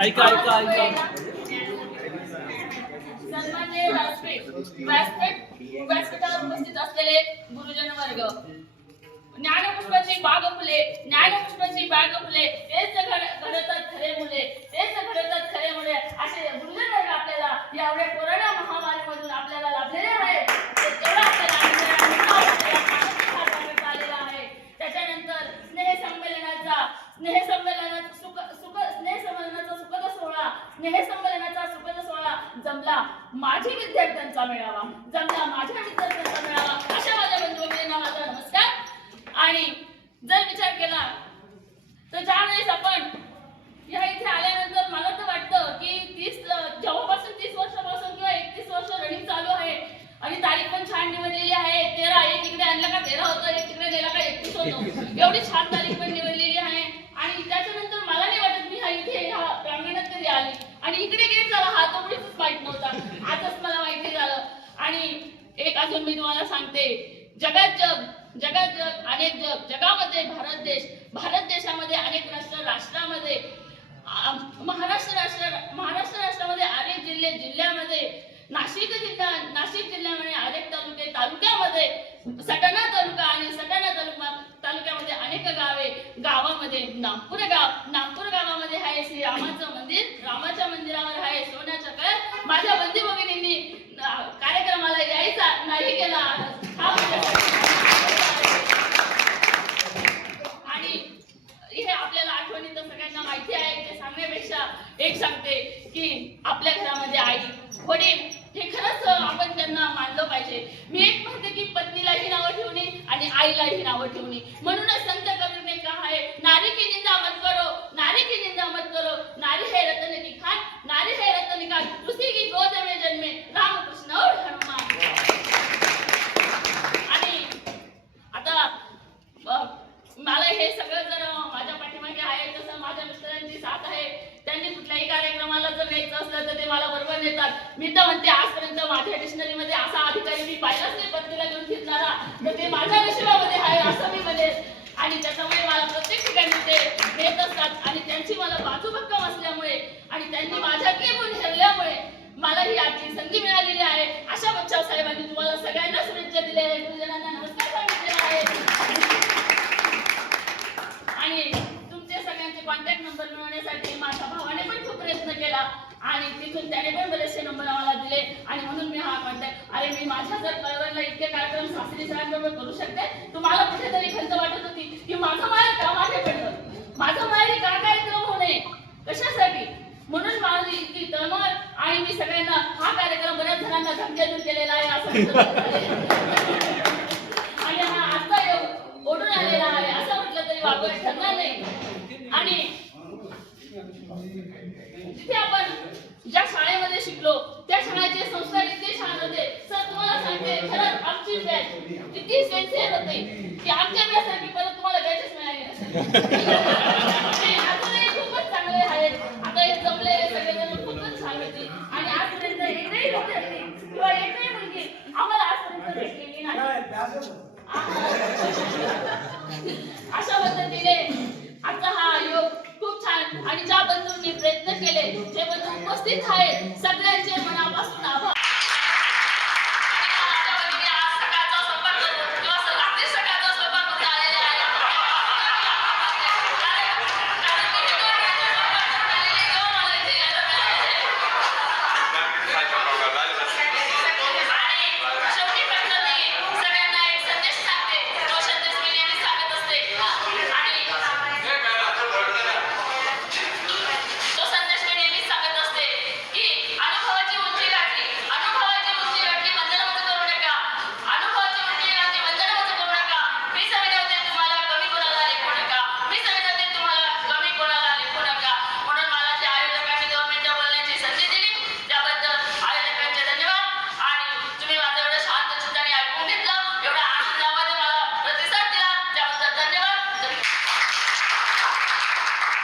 ऐका ऐका ऐका. सन्माननीय व्यासपीठ व्यासपीठ व्यासपीठावर उपस्थित असलेले गुरुजन वर्ग ज्ञानपुष्पाची बाग फुले ज्ञानपुष्पाची बाग फुले तेच घड- घडतात खरे मुले तेच घडतात खरे मुले असे गुरुजन वर्ग आपल्याला. एवढ्या कोरोना मिळावा. जमला माझ्या विद्यार्थ्यांचा मिळावा. अशा माझ्या बंधू भगिनींना माझा नमस्कार. आणि जर विचार केला तर ज्यावेळेस आपण या इथे आल्यानंतर मला तर वाटतं की तीस जेव्हापासून तीस वर्षापासून किंवा एकतीस वर्ष रनिंग चालू आहे आणि तारीख पण छान निवडलेली आहे. तेरा एक इकडे आणलं का तेरा होतं एक तिकडे गेला का एकतीस होतो. एवढी छान तारीख पण निवडलेली आहे आणि त्याच्यानंतर मला नाही वाटत मी हा इथे ह्या प्रांगणात कधी आली आणि इकडे गेट झाला हा तो मुळीच माहीत नव्हता आजच मला माहिती झालं आणि एक अजून मी तुम्हाला सांगते जगात जग जगात जग अनेक जग. जगामध्ये भारत देश भारत देशामध्ये अनेक राष्ट्र राष्ट्रामध्ये महाराष्ट्र राष्ट्र महाराष्ट्र राष्ट्रामध्ये अनेक जिल्हे जिल्ह्यामध्ये नाशिक जिल्हा नाशिक जिल्ह्यामध्ये अनेक तालुके तालुक्यामध्ये सटाणा तालुका आणि सटाणा तालुका तालुक्यामध्ये अनेक गावे गावामध्ये नागपूर गाव नागपूर गावामध्ये आहे श्री रामाचं मंदिर. रामाच्या मंदिरावर आहे सोन्याचं कर माझ्या बंदी भगिनींनी कार्यक्रमाला यायचा नाही केला सांगते की आपल्या घरामध्ये आई वडील हे खरंच आपण त्यांना मानलं पाहिजे. मी एक म्हणते की पत्नीलाही नावं ठेवणे आणि आईलाही नावं ठेवणे. म्हणूनच संत कबीरने का आहे नारी की निंदा मत करो नारी की निंदा मत करो. नारी है रतन की खान नारी है रतन की खान. उसी की गोद में जन्मे रामकृष्ण और हनुमान आणि आता अ, मला हे सगळं जर माझ्या पाठीमागे आहे तसं माझ्या मिस्टरांची साथ आहे त्यांनी कुठल्याही कार्यक्रमाला जर न्यायचं असलं तर ते येतात मी तर म्हणते आजपर्यंत माझ्या डिक्शनरीमध्ये असा अधिकारी मी पाहिलाच नाही पत्नीला घेऊन फिरणारा. तर ते माझ्या नशिबामध्ये आहे असं मी म्हणेन. आणि त्याच्यामुळे मला प्रत्येक ठिकाणी ते येत असतात. आणि त्यांची मला बाजू भक्कम असल्यामुळे आणि त्यांनी माझ्याकडे गुण ठरल्यामुळे मला ही आजची संधी मिळालेली आहे अशा बच्चाव साहेबांनी तुम्हाला सगळ्यांना शुभेच्छा दिल्या आहेत गुरुजनांना नमस्कार सांगितलेला आहे आणि तुमचे सगळ्यांचे कॉन्टॅक्ट नंबर मिळवण्यासाठी माझ्या भावाने पण खूप प्रयत्न केला आणि तिथून त्याने पण बरेचसे नंबर आम्हाला दिले आणि म्हणून मी हा कॉन्टॅक्ट अरे मी माझ्या जर कळवणला इतके कार्यक्रम शास्त्री सरांबरोबर करू शकते तुम्हाला कुठेतरी खंत वाटत होती की माझं माहेर का मागे पडलं माझं माहेर का कार्यक्रम होणे कशासाठी म्हणून माझी इतकी तळमळ आणि मी सगळ्यांना हा कार्यक्रम बऱ्याच जणांना धमक्यातून केलेला आहे असं म्हणत होते. आणि हा ओढून आलेला आहे. असं म्हटलं तरी ठरणार नाही. आणि आपण ज्या शाळेमध्ये शिकलो त्या शाळेचे संस्कार इतके छान होते. सर तुम्हाला सांगते खरंच आमची बॅच इतकी सिन्सिअर होती की आमच्या परत तुम्हाला बॅचच मिळाली अशा पद्धतीने आजचा हा योग खूप छान आणि ज्या बंधूंनी प्रयत्न केले जे बंधू उपस्थित आहेत. सगळ्यांचे